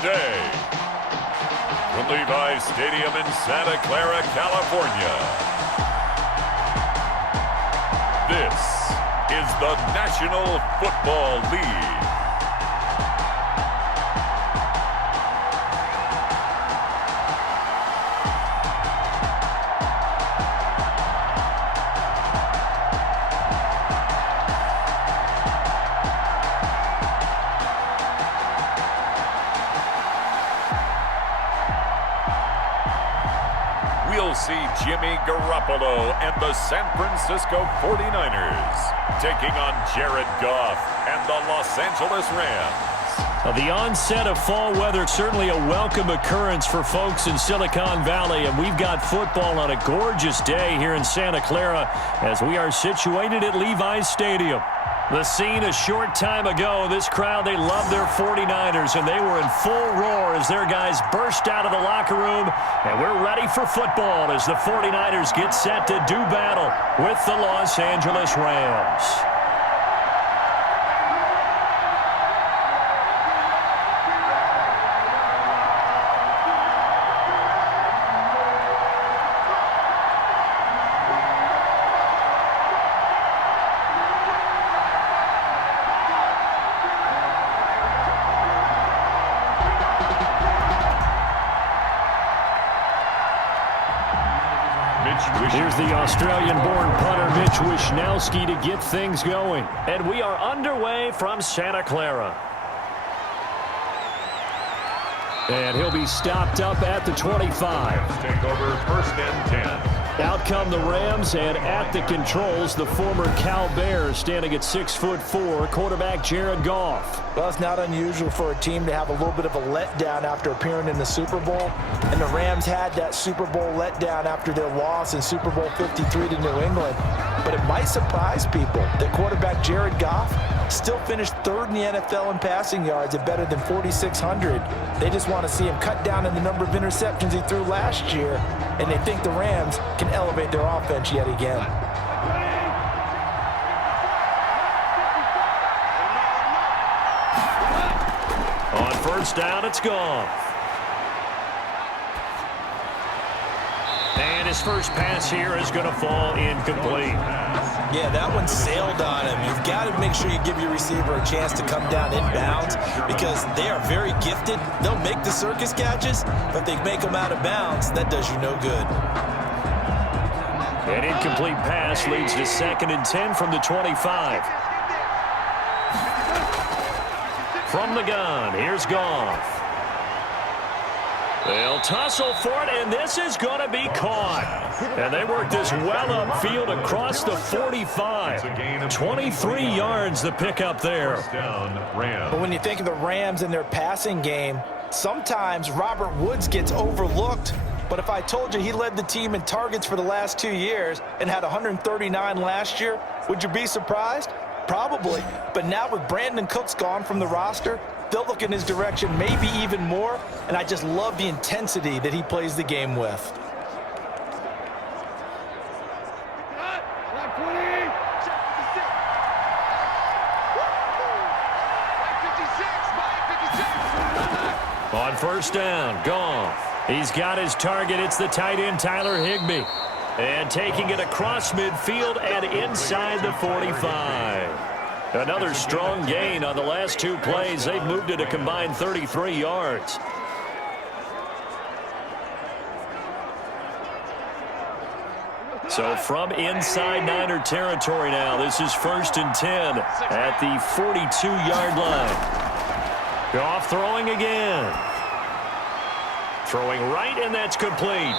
today. From Levi Stadium in Santa Clara, California, this is the National Football League. We'll see Jimmy Garoppolo and the San Francisco 49ers taking on Jared Goff and the Los Angeles Rams. The onset of fall weather, certainly a welcome occurrence for folks in Silicon Valley, and we've got football on a gorgeous day here in Santa Clara as we are situated at Levi Stadium. The scene a short time ago, this crowd, they love their 49ers, and they were in full roar as their guys burst out of the locker room, and we're ready for football as the 49ers get set to do battle with the Los Angeles Rams. Here's the Australian-born punter, Mitch Wishnowsky, to get things going. And we are underway from Santa Clara. And he'll be stopped up at the 25. Take over first and 10. Out come the Rams, and at the controls, the former Cal Bears standing at 6'4", quarterback Jared Goff. Well, it's not unusual for a team to have a little bit of a letdown after appearing in the Super Bowl. And the Rams had that Super Bowl letdown after their loss in Super Bowl 53 to New England. But it might surprise people that quarterback Jared Goff still finished third in the NFL in passing yards at better than 4,600. They just want to see him cut down on the number of interceptions he threw last year, and they think the Rams can elevate their offense yet again. On first down, it's Goff. And his first pass here is going to fall incomplete. Yeah, that one sailed on him. You've got to make sure you give your receiver a chance to come down inbounds because they are very gifted. They'll make the circus catches, but they make them out of bounds. That does you no good. An incomplete pass leads to 2nd and 10 from the 25. From the gun, here's Goff. They'll tussle for it, and this is going to be caught. And they work this well upfield across the 45. 23 yards the pickup there. But when you think of the Rams and their passing game, sometimes Robert Woods gets overlooked. But if I told you he led the team in targets for the last 2 years and had 139 last year, would you be surprised? Probably. But now with Brandon Cooks gone from the roster, they'll look in his direction maybe even more, and I just love the intensity that he plays the game with. On first down, Goff. He's got his target. It's the tight end, Tyler Higbee. And taking it across midfield and inside the 45. Another strong gain on the last 2 plays. They've moved it a combined 33 yards. So from inside Niner territory now, this is 1st and 10 at the 42-yard line. Goff throwing again. Throwing right, and that's complete.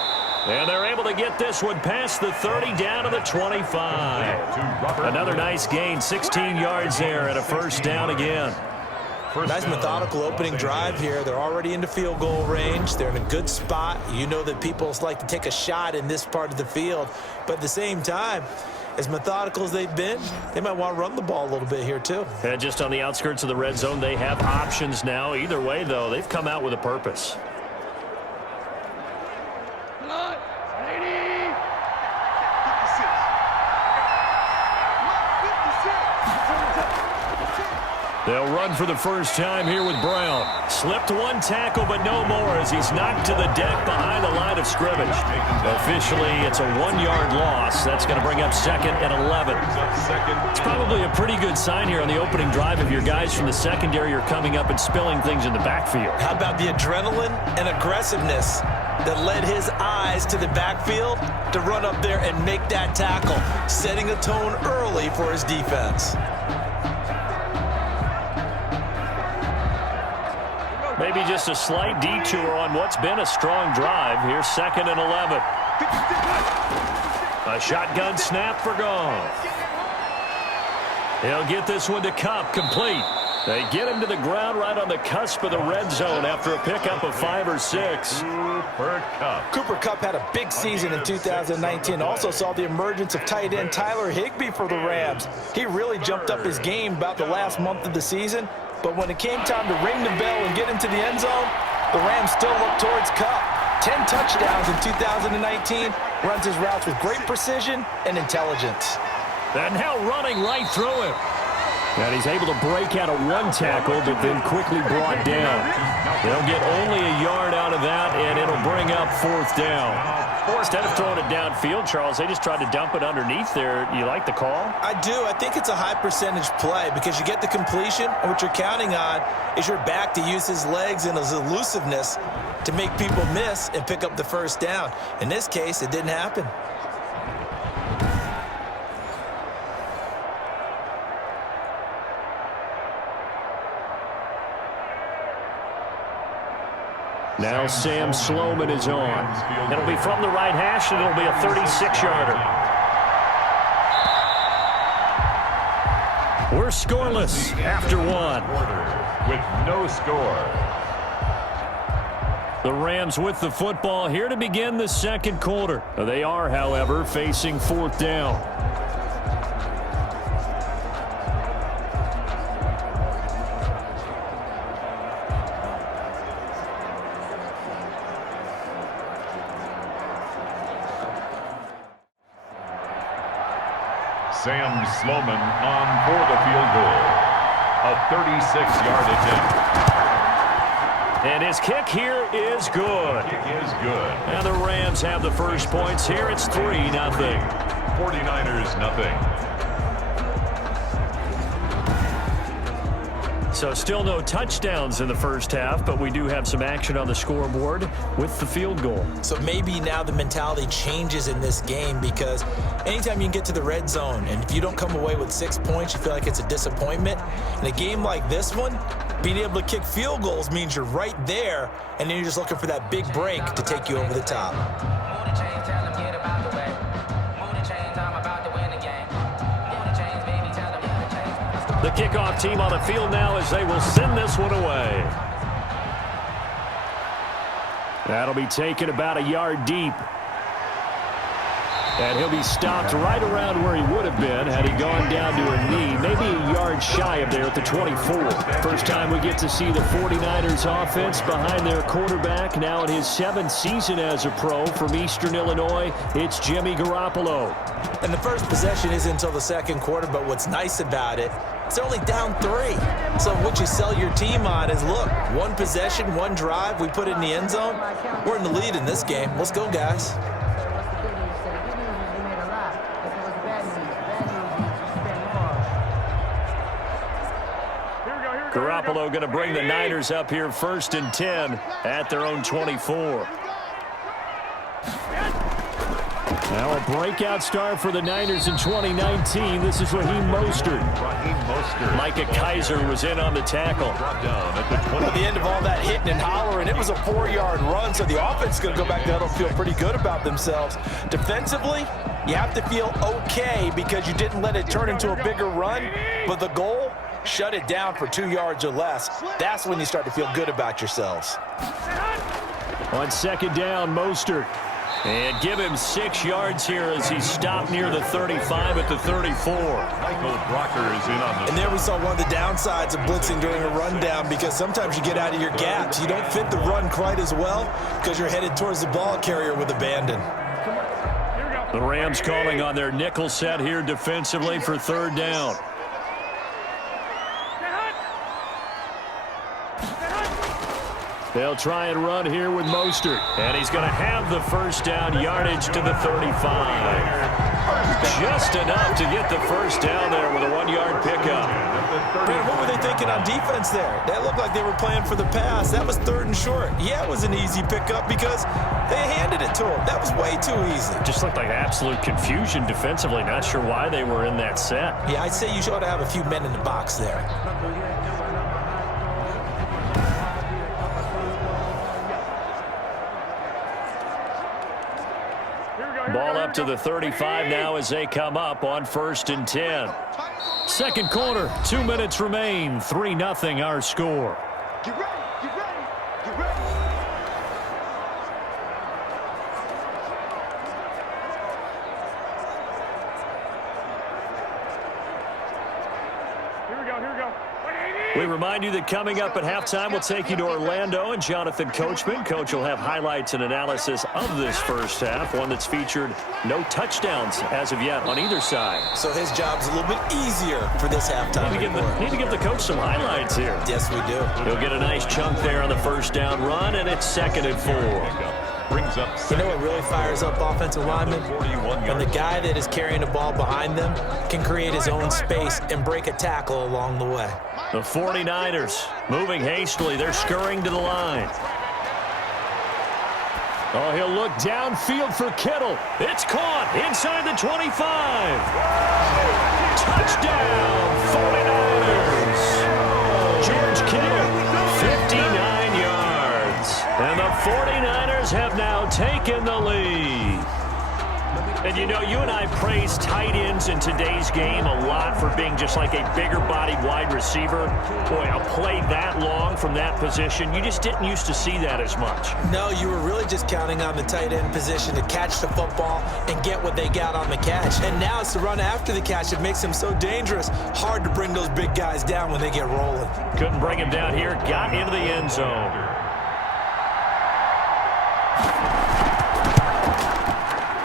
And they're able to get this one past the 30 down to the 25. Another nice gain, 16 yards there, and a first down again. Nice methodical opening drive here. They're already into field goal range. They're in a good spot. You know that people like to take a shot in this part of the field. But at the same time, as methodical as they've been, they might want to run the ball a little bit here too. And just on the outskirts of the red zone, they have options now. Either way, though, they've come out with a purpose. They'll run for the first time here with Brown. Slipped one tackle, but no more as he's knocked to the deck behind the line of scrimmage. Officially, it's a 1-yard loss. That's going to bring up 2nd and 11. It's probably a pretty good sign here on the opening drive of your guys from the secondary are coming up and spilling things in the backfield. How about the adrenaline and aggressiveness that led his eyes to the backfield to run up there and make that tackle, setting a tone early for his defense. Maybe just a slight detour on what's been a strong drive. Here's 2nd and 11. A shotgun snap for Goff. He'll get this one to Kupp, complete. They get him to the ground right on the cusp of the red zone after a pickup of 5 or 6. Cooper Kupp had a big season in 2019. Also saw the emergence of tight end Tyler Higbee for the Rams. He really jumped up his game about the last month of the season. But when it came time to ring the bell and get into the end zone, the Rams still looked towards Kupp. 10 touchdowns in 2019, runs his routes with great precision and intelligence. And now running right through him. And he's able to break out of one tackle, but then quickly brought down. They'll get only a yard out of that, and it'll bring up 4th down. Instead of throwing it downfield, Charles, they just tried to dump it underneath there. You like the call? I do. I think it's a high-percentage play because you get the completion, and what you're counting on is your back to use his legs and his elusiveness to make people miss and pick up the first down. In this case, it didn't happen. Now Sam Sloman is on. It'll be from the right hash, and it'll be a 36-yarder. We're scoreless after 1. With no score. The Rams with the football here to begin the second quarter. They are, however, facing 4th down. Sam Sloman on for the field goal. A 36-yard attempt. And his kick here is good. Kick is good. And the Rams have the first points here. It's 3-0. 49ers nothing. So still no touchdowns in the first half, but we do have some action on the scoreboard with the field goal. So maybe now the mentality changes in this game because anytime you can get to the red zone and if you don't come away with 6 points, you feel like it's a disappointment. In a game like this one, being able to kick field goals means you're right there, and then you're just looking for that big break to take you over the top. The kickoff team on the field now as they will send this one away. That'll be taken about a yard deep. And he'll be stopped right around where he would have been had he gone down to a knee, maybe a yard shy of there at the 24. First time we get to see the 49ers offense behind their quarterback, now in his 7th season as a pro from Eastern Illinois. It's Jimmy Garoppolo. And the first possession isn't until the second quarter, but what's nice about it, it's only down 3. So what you sell your team on is, look, 1 possession, 1 drive, we put it in the end zone. We're in the lead in this game. Let's go, guys. Garoppolo going to bring the Niners up here 1st and 10 at their own 24. Now a breakout start for the Niners in 2019. This is Raheem Mostert. Micah Kaiser was in on the tackle. At the end of all that hitting and hollering, it was a 4-yard run, so the offense is going to go back there and feel pretty good about themselves. Defensively, you have to feel okay because you didn't let it turn into a bigger run, but the goal, shut it down for 2 yards or less. That's when you start to feel good about yourselves. On 2nd down, Mostert. And give him 6 yards here as he stopped near the 35 at the 34. Michael Brocker is in on the... And there we saw one of the downsides of blitzing during a rundown because sometimes you get out of your gaps. You don't fit the run quite as well because you're headed towards the ball carrier with abandon. The Rams calling on their nickel set here defensively for 3rd down. They'll try and run here with Mostert. And he's going to have the first down, yardage to the 35. Just enough to get the first down there with a 1-yard pickup. Brandon, what were they thinking on defense there? That looked like they were playing for the pass. That was 3rd and short. Yeah, it was an easy pickup because they handed it to him. That was way too easy. Just looked like absolute confusion defensively. Not sure why they were in that set. Yeah, I'd say you ought to have a few men in the box there. Ball up to the 35 now as they come up on 1st and 10. Second quarter, 2 minutes remain. 3-0 our score. Get ready, get ready, get ready. Here we go, here we go. We remind you that coming up at halftime, we'll take you to Orlando and Jonathan Coachman. Coach will have highlights and analysis of this first half, one that's featured no touchdowns as of yet on either side. So his job's a little bit easier for this halftime. Need to give the coach some highlights here. Yes, we do. He'll get a nice chunk there on the first down run, and it's 2nd and 4. Brings up You know what really fires up offensive linemen? When the guy that is carrying the ball behind them can create his own space and break a tackle along the way. The 49ers moving hastily. They're scurrying to the line. Oh, he'll look downfield for Kittle. It's caught inside the 25. Touchdown, 49ers. George Kittle, 59 yards. And the 49ers have now taken the lead. And you know, you and I praise tight ends in today's game a lot for being just like a bigger-bodied wide receiver. Boy, a play that long from that position, you just didn't used to see that as much. No, you were really just counting on the tight end position to catch the football and get what they got on the catch. And now it's the run after the catch that makes him so dangerous. Hard to bring those big guys down when they get rolling. Couldn't bring him down here, got into the end zone.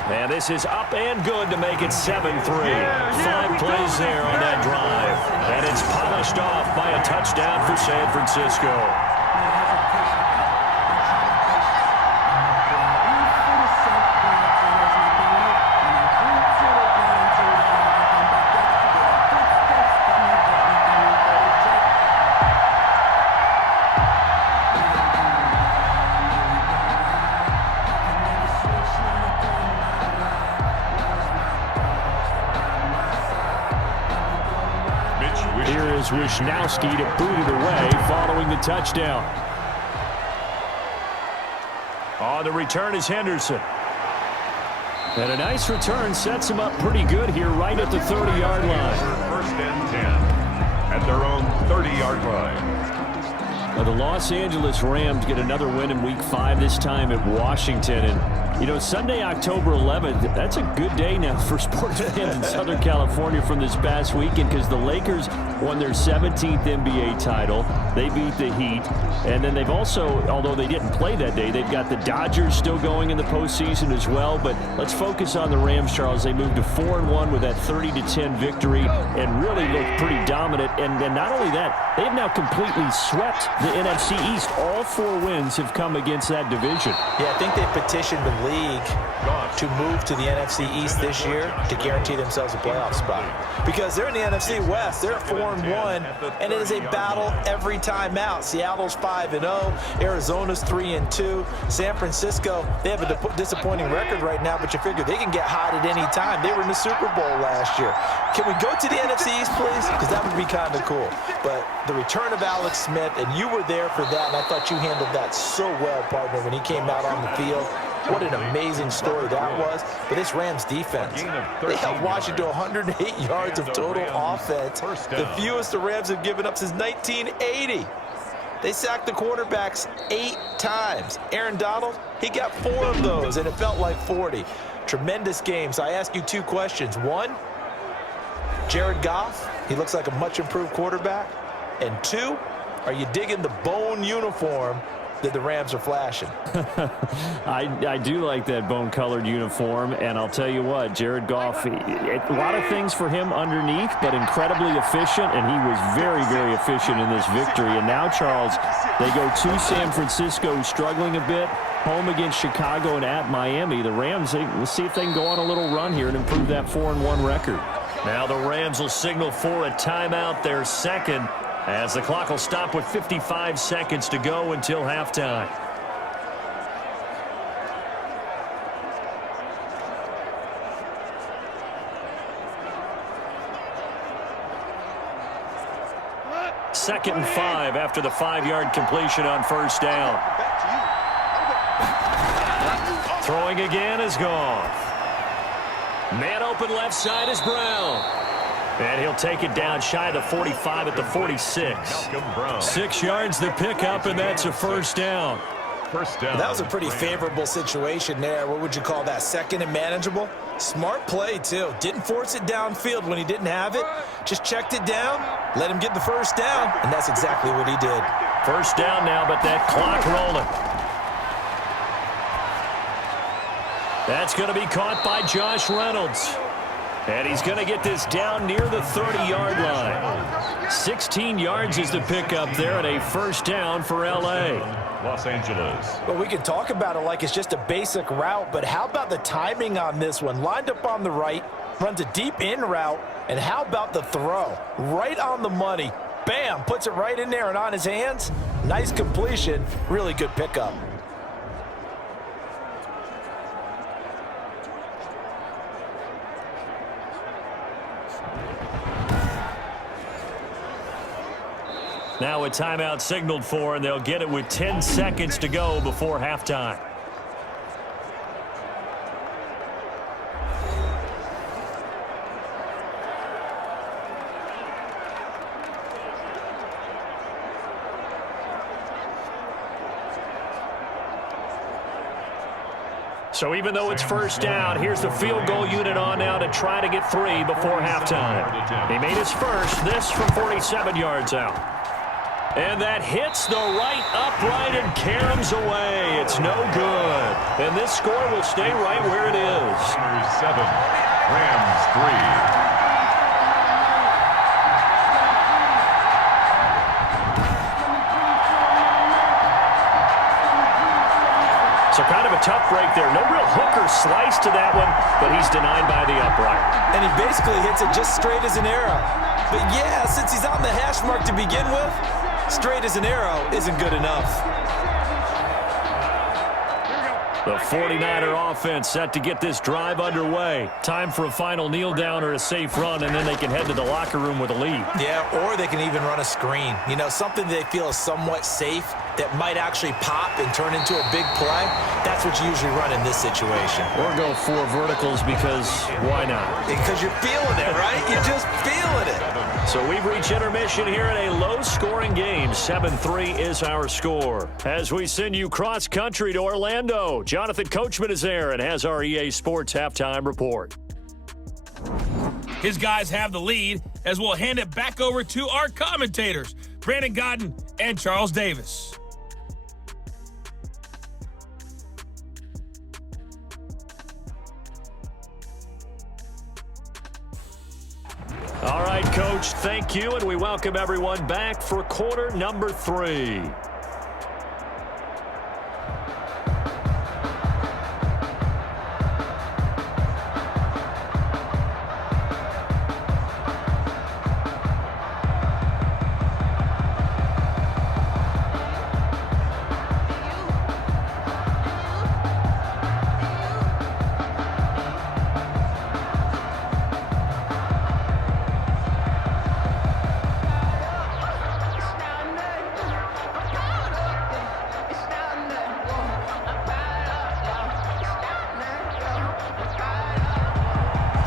And this is up and good to make it 7-3. 5 plays there on that drive. And it's polished off by a touchdown for San Francisco. Wishnowski to boot it away following the touchdown. On the return is Henderson. And a nice return sets him up pretty good here right at the 30-yard line. 1st and 10 at their own 30-yard line. Now the Los Angeles Rams get another win in Week 5, this time at Washington. And, you know, Sunday, October 11th, that's a good day now for sports fans in Southern California from this past weekend because the Lakers won their 17th NBA title. They beat the Heat. And then they've also, although they didn't play that day, they've got the Dodgers still going in the postseason as well. But let's focus on the Rams, Charles. They moved to 4-1 with that 30-10 victory and really looked pretty dominant. And not only that, they've now completely swept the NFC East. All 4 wins have come against that division. Yeah, I think they petitioned the league to move to the NFC East this year to guarantee themselves a playoff spot. Because they're in the NFC West. They're 4-1, and it is a battle every time out. Seattle's 5-0. Arizona's 3-2. San Francisco, they have a disappointing record right now, but you figure they can get hot at any time. They were in the Super Bowl last year. Can we go to the NFC East, please? Because that would be kind of cool. But the return of Alex Smith, and you were there for that, and I thought you handled that so well, partner, when he came out on the field. What an amazing story that was. But this Rams defense, they held Washington to 108 yards of total offense, the fewest the Rams have given up since 1980. They sacked the quarterbacks 8 times. Aaron Donald, he got 4 of those, and it felt like 40. Tremendous game. So I ask you 2 questions. 1, Jared Goff, he looks like a much improved quarterback. And 2, are you digging the bone uniform that the Rams are flashing. I do like that bone-colored uniform, and I'll tell you what, Jared Goff, a lot of things for him underneath, but incredibly efficient, and he was very, very efficient in this victory. And now, Charles, they go to San Francisco, struggling a bit, home against Chicago and at Miami. The Rams, we'll see if they can go on a little run here and improve that 4-1 record. Now the Rams will signal for a timeout, their second, as the clock will stop with 55 seconds to go until halftime. Second and 5 after the 5-yard completion on first down. Throwing again is Goff. Man open left side is Brown. And he'll take it down shy of the 45 at the 46. 6 yards the pickup, and that's a first down. That was a pretty favorable situation there. What would you call that? Second and manageable? Smart play, too. Didn't force it downfield when he didn't have it. Just checked it down, let him get the first down, and that's exactly what he did. First down now, but that clock rolling. That's going to be caught by Josh Reynolds. And he's going to get this down near the 30-yard line. 16 yards is the pickup there, and a first down for L.A. Los Angeles. Well, we can talk about it like it's just a basic route, but how about the timing on this one? Lined up on the right, runs a deep in route, and how about the throw? Right on the money. Bam, puts it right in there and on his hands. Nice completion, really good pickup. Now a timeout signaled for, and they'll get it with 10 seconds to go before halftime. So even though it's first down, here's the field goal unit on now to try to get 3 before halftime. He made his first, this from 47 yards out. And that hits the right upright and caroms away. It's no good. And this score will stay right where it is. 7, Rams 3. So kind of a tough break there. No real hooker slice to that one, but he's denied by the upright. And he basically hits it just straight as an arrow. But yeah, since he's on the hash mark to begin with, straight as an arrow isn't good enough. The 49er offense set to get this drive underway. Time for a final kneel down or a safe run, and then they can head to the locker room with a lead. Yeah, or they can even run a screen. You know, something they feel is somewhat safe that might actually pop and turn into a big play. That's what you usually run in this situation. Or go 4 verticals because why not? Because you're feeling it, right? You're just feeling it. So we've reached intermission here in a low-scoring game. 7-3 is our score. As we send you cross-country to Orlando, Jonathan Coachman is there and has our EA Sports halftime report. His guys have the lead as we'll hand it back over to our commentators, Brandon Godden and Charles Davis. All right, Coach, thank you, and we welcome everyone back for quarter number 3.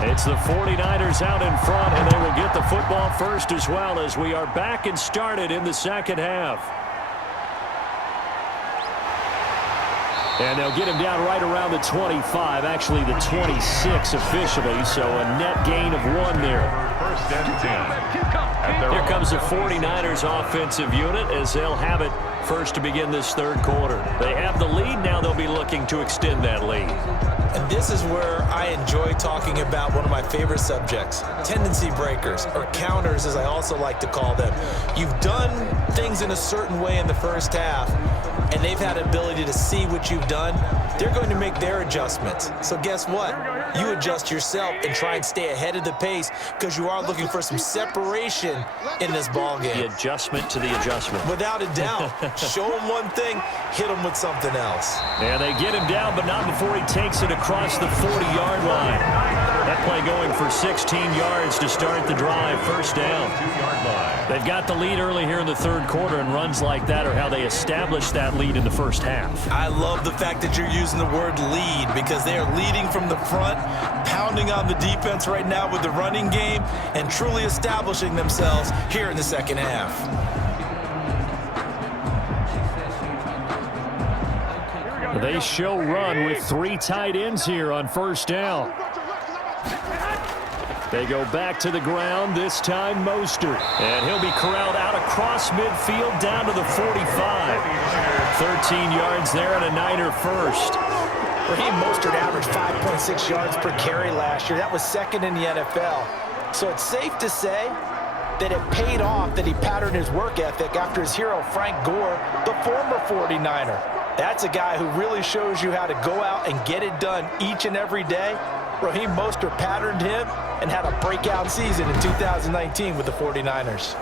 It's the 49ers out in front, and they will get the football first as well as we are back and started in the second half. And they'll get him down right around the 25, actually the 26 officially, so a net gain of 1 there. First and 10. Here comes the 49ers offensive unit as they'll have it first to begin this third quarter. They have the lead. Now they'll be looking to extend that lead. And this is where I enjoy talking about one of my favorite subjects, tendency breakers, or counters as I also like to call them. You've done things in a certain way in the first half, and they've had an ability to see what you've done. They're going to make their adjustments. So guess what? You adjust yourself and try and stay ahead of the pace because you are looking for some separation in this ball game. The adjustment to the adjustment. Without a doubt. Show him one thing, hit him with something else. And they get him down, but not before he takes it across the 40-yard line. That play going for 16 yards to start the drive. First down. They've got the lead early here in the third quarter, and runs like that are how they establish that lead in the first half. I love the fact that you're using the word lead because they are leading from the front, pounding on the defense right now with the running game, and truly establishing themselves here in the second half. They show run with 3 tight ends here on first down. They go back to the ground, this time Mostert. And he'll be corralled out across midfield down to the 45. 13 yards there and a Niner first. Raheem Mostert averaged 5.6 yards per carry last year. That was second in the NFL. So it's safe to say that it paid off that he patterned his work ethic after his hero Frank Gore, the former 49er. That's a guy who really shows you how to go out and get it done each and every day. Raheem Mostert patterned him and had a breakout season in 2019 with the 49ers.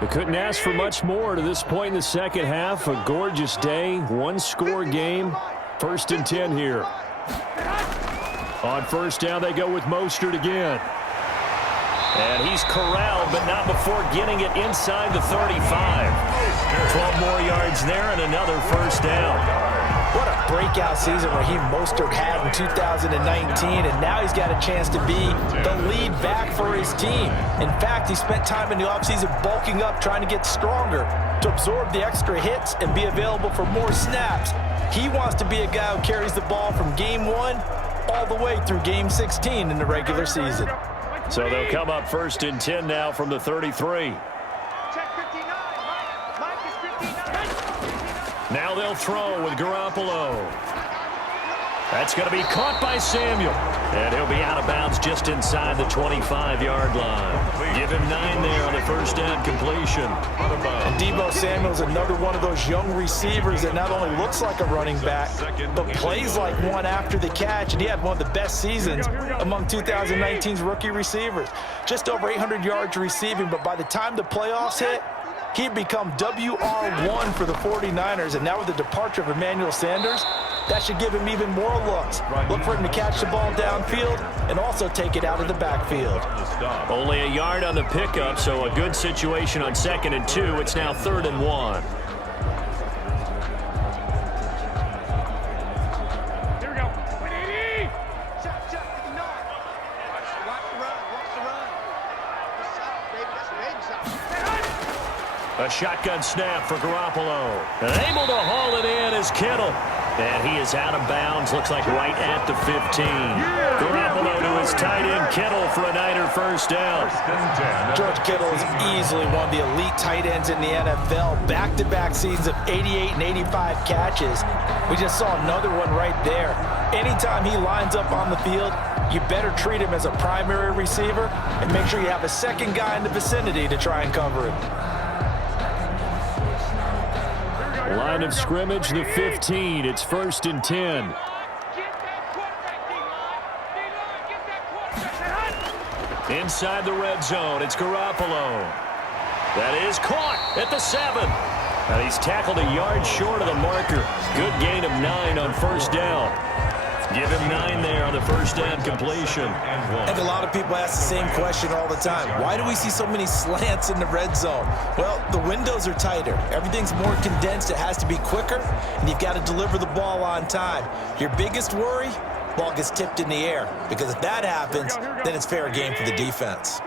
They couldn't ask for much more to this point in the second half. A gorgeous day, one-score game. 1st and 10 here. On first down, they go with Mostert again. And he's corralled, but not before getting it inside the 35. 12 more yards there and another first down. What a breakout season Raheem Mostert had in 2019, and now he's got a chance to be the lead back for his team. In fact, he spent time in the offseason bulking up, trying to get stronger, to absorb the extra hits and be available for more snaps. He wants to be a guy who carries the ball from game 1 all the way through game 16 in the regular season. So they'll come up 1st and 10 now from the 33. Now they'll throw with Garoppolo. That's going to be caught by Samuel. And he'll be out of bounds just inside the 25-yard line. Give him 9 there on the first down completion. And Deebo Samuel's another one of those young receivers that not only looks like a running back, but plays like one after the catch. And he had one of the best seasons among 2019's rookie receivers. Just over 800 yards receiving, but by the time the playoffs hit, he'd become WR1 for the 49ers, and now with the departure of Emmanuel Sanders, that should give him even more looks. Look for him to catch the ball downfield and also take it out of the backfield. Only a yard on the pickup, so a good situation on 2nd and 2. It's now 3rd and 1. A shotgun snap for Garoppolo. And able to haul it in is Kittle. And he is out of bounds, looks like right at the 15. Garoppolo to his tight end Kittle for a Niner first down. George Kittle is easily one of the elite tight ends in the NFL. Back-to-back seasons of 88 and 85 catches. We just saw another one right there. Anytime he lines up on the field, you better treat him as a primary receiver and make sure you have a second guy in the vicinity to try and cover him. Line of scrimmage, the 15. It's 1st and 10. Inside the red zone, it's Garoppolo. That is caught at the 7. And he's tackled a yard short of the marker. Good gain of 9 on first down. Give him 9 there on the first down completion. I think a lot of people ask the same question all the time. Why do we see so many slants in the red zone? Well, the windows are tighter. Everything's more condensed. It has to be quicker, and you've got to deliver the ball on time. Your biggest worry, ball gets tipped in the air, because if that happens, then it's fair game for the defense. I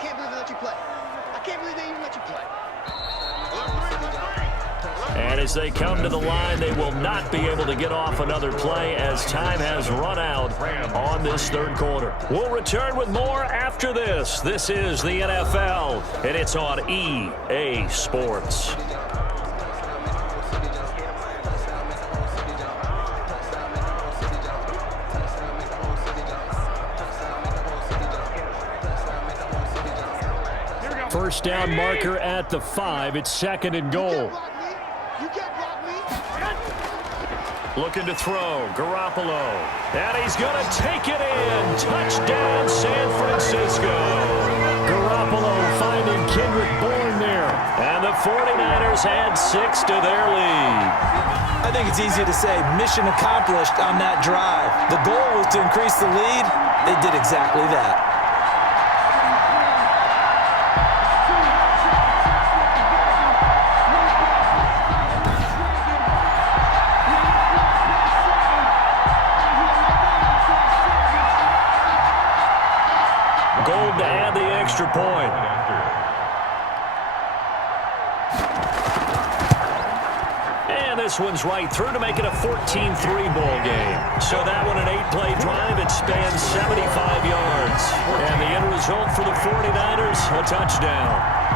can't believe they let you play. I can't believe they even let you play. And as they come to the line, they will not be able to get off another play as time has run out on this third quarter. We'll return with more after this. This is the NFL, and it's on EA Sports. First down marker at the 5. It's 2nd and goal. Looking to throw. Garoppolo. And he's going to take it in. Touchdown, San Francisco. Garoppolo finding Kendrick Bourne there. And the 49ers add 6 to their lead. I think it's easy to say mission accomplished on that drive. The goal was to increase the lead. They did exactly that. To add the extra point. And this one's right through to make it a 14-3 ball game. So that one an 8-play drive. It spans 75 yards. And the end result for the 49ers, a touchdown.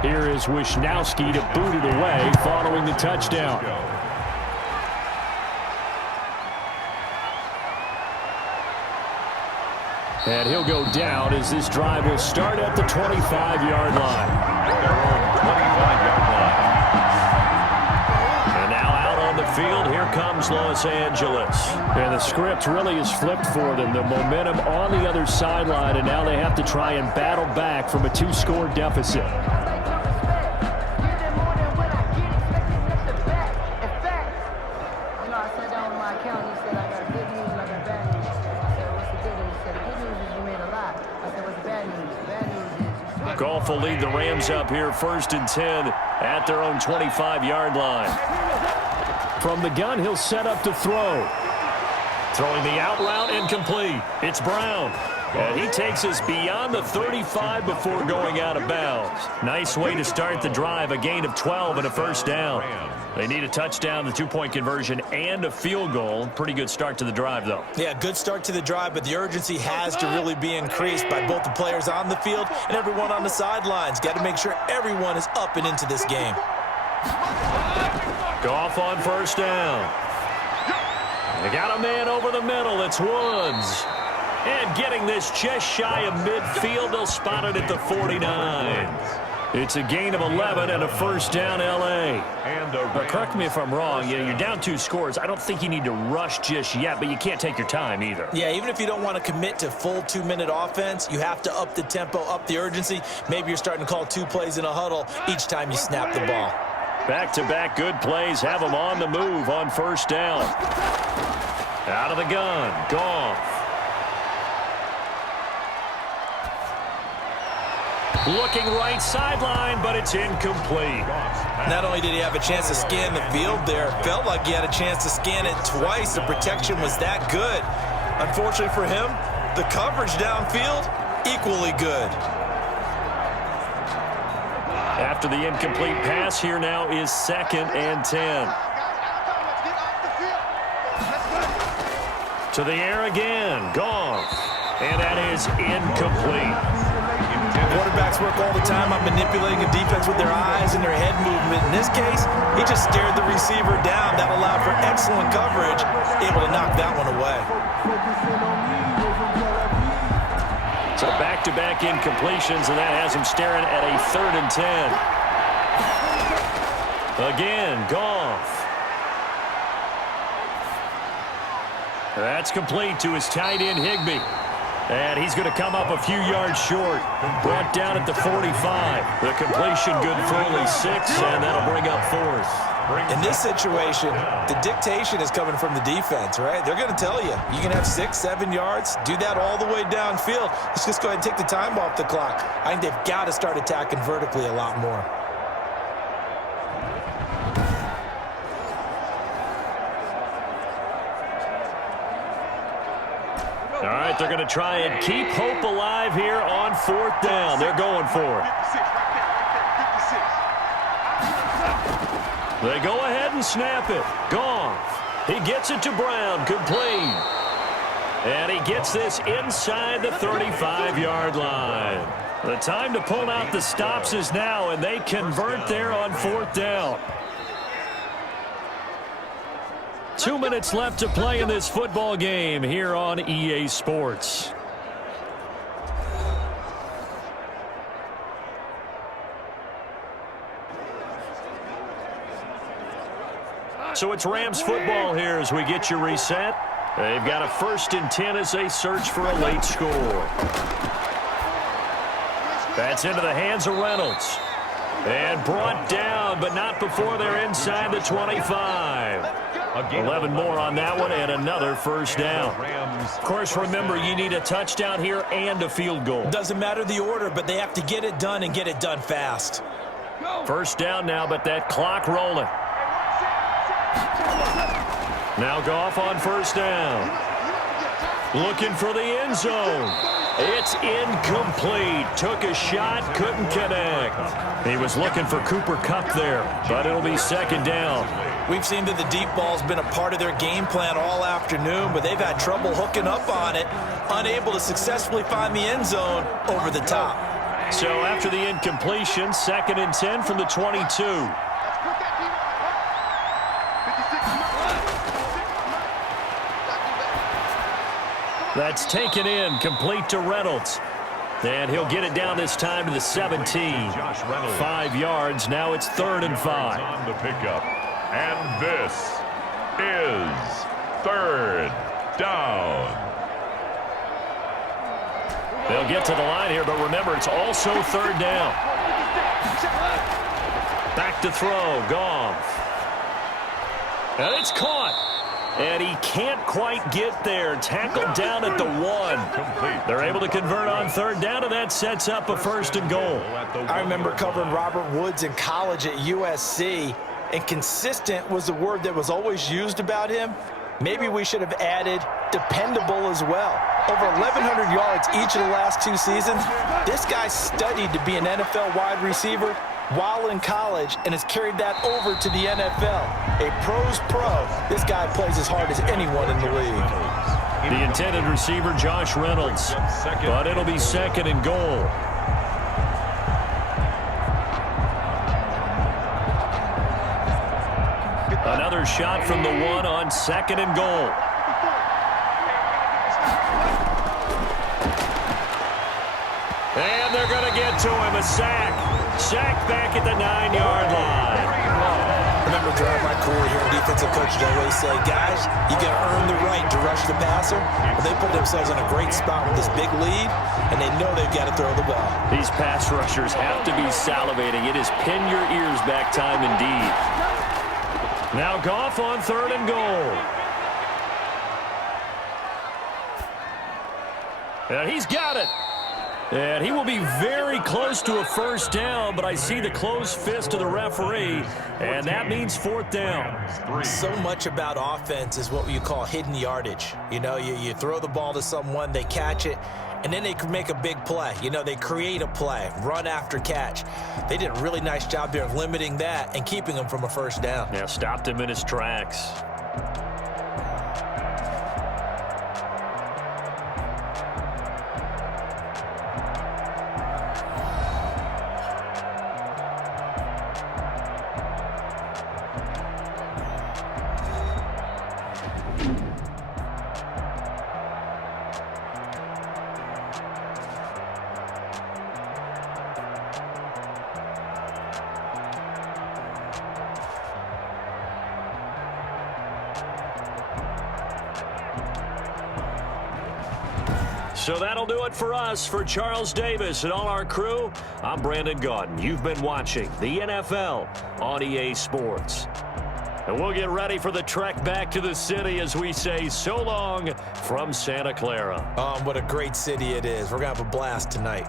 Here is Wisnowski to boot it away following the touchdown. And he'll go down as this drive will start at the 25-yard line. And now out on the field, here comes Los Angeles. And the script really is flipped for them. The momentum on the other sideline, and now they have to try and battle back from a 2-score deficit. Goff will lead the Rams up here 1st and 10 at their own 25-yard line. From the gun, he'll set up to throw. Throwing the out route incomplete. It's Brown. And he takes us beyond the 35 before going out of bounds. Nice way to start the drive. A gain of 12 and a first down. They need a touchdown, the 2-point conversion, and a field goal. Pretty good start to the drive, though. Yeah, good start to the drive, but the urgency has to really be increased by both the players on the field and everyone on the sidelines. Got to make sure everyone is up and into this game. Goff on first down. They got a man over the middle. It's Woods. And getting this just shy of midfield, they'll spot it at the 49. It's a gain of 11 and a first down, L.A. But correct me if I'm wrong. You're down 2 scores. I don't think you need to rush just yet, but you can't take your time either. Yeah, even if you don't want to commit to full 2-minute offense, you have to up the tempo, up the urgency. Maybe you're starting to call 2 plays in a huddle each time you snap the ball. Back-to-back good plays have them on the move on first down. Out of the gun, Goff. Looking right sideline, but it's incomplete. Not only did he have a chance to scan the field there, felt like he had a chance to scan it twice. The protection was that good. Unfortunately for him, the coverage downfield, equally good. After the incomplete pass, here now is 2nd and 10. To the air again, Goff. And that is incomplete. Quarterbacks work all the time on manipulating a defense with their eyes and their head movement. In this case, he just stared the receiver down. That allowed for excellent coverage, able to knock that one away. So back-to-back incompletions, and that has him staring at a 3rd and 10. Again, Goff. That's complete to his tight end, Higbee. And he's going to come up a few yards short. Brought down at the 45. The completion good for only 6, and that'll bring up 4th. In this situation, the dictation is coming from the defense, right? They're going to tell you, you can have 6, 7 yards, do that all the way downfield. Let's just go ahead and take the time off the clock. I think they've got to start attacking vertically a lot more. All right, they're going to try and keep hope alive here on 4th down. They're going for it. They go ahead and snap it. Goff. He gets it to Brown. Complete. And he gets this inside the 35-yard line. The time to pull out the stops is now, and they convert there on 4th down. 2 minutes left to play in this football game here on EA Sports. So it's Rams football here as we get you reset. They've got a 1st and 10 as they search for a late score. That's into the hands of Reynolds. And brought down, but not before they're inside the 25. 11 more on that one, and another 1st down. Of course, remember, you need a touchdown here and a field goal. Doesn't matter the order, but they have to get it done and get it done fast. 1st down now, but that clock rolling. Now Goff on 1st down. Looking for the end zone. It's incomplete. Took a shot, couldn't connect. He was looking for Cooper Kupp there, but it'll be 2nd down. We've seen that the deep ball's been a part of their game plan all afternoon, but they've had trouble hooking up on it, unable to successfully find the end zone over the top. So after the incompletion, 2nd and 10 from the 22. That's taken in, complete to Reynolds. And he'll get it down this time to the 17. 5 yards, now it's 3rd and 5. On the pickup. And this is 3rd down. They'll get to the line here, but remember, it's also 3rd down. Back to throw, Goff. And it's caught. And he can't quite get there. Tackled down at the 1. They're able to convert on 3rd down, and that sets up a 1st and goal. I remember covering Robert Woods in college at USC, and consistent was the word that was always used about him. Maybe we should have added dependable as well. Over 1,100 yards each of the last 2 seasons. This guy studied to be an NFL wide receiver while in college and has carried that over to the NFL. A pro's pro. This guy plays as hard as anyone in the league. The intended receiver, Josh Reynolds. But it'll be 2nd and goal. Another shot from the 1 on 2nd and goal. And they're going to get to him, a sack. Sack back at the 9-yard line. Remember throughout my career here, defensive coaches always say, guys, you got to earn the right to rush the passer. Well, they put themselves in a great spot with this big lead, and they know they've got to throw the ball. These pass rushers have to be salivating. It is pin your ears back time indeed. Now Goff on 3rd and goal. And he's got it. And he will be very close to a 1st down, but I see the closed fist of the referee, and that means 4th down. So much about offense is what you call hidden yardage. You know, you throw the ball to someone, they catch it, and then they can make a big play. You know, they create a play, run after catch. They did a really nice job there of limiting that and keeping him from a 1st down. Yeah, stopped him in his tracks. So that'll do it for us. For Charles Davis and all our crew, I'm Brandon Gaudin. You've been watching the NFL on EA Sports. And we'll get ready for the trek back to the city as we say so long from Santa Clara. What a great city it is. We're going to have a blast tonight.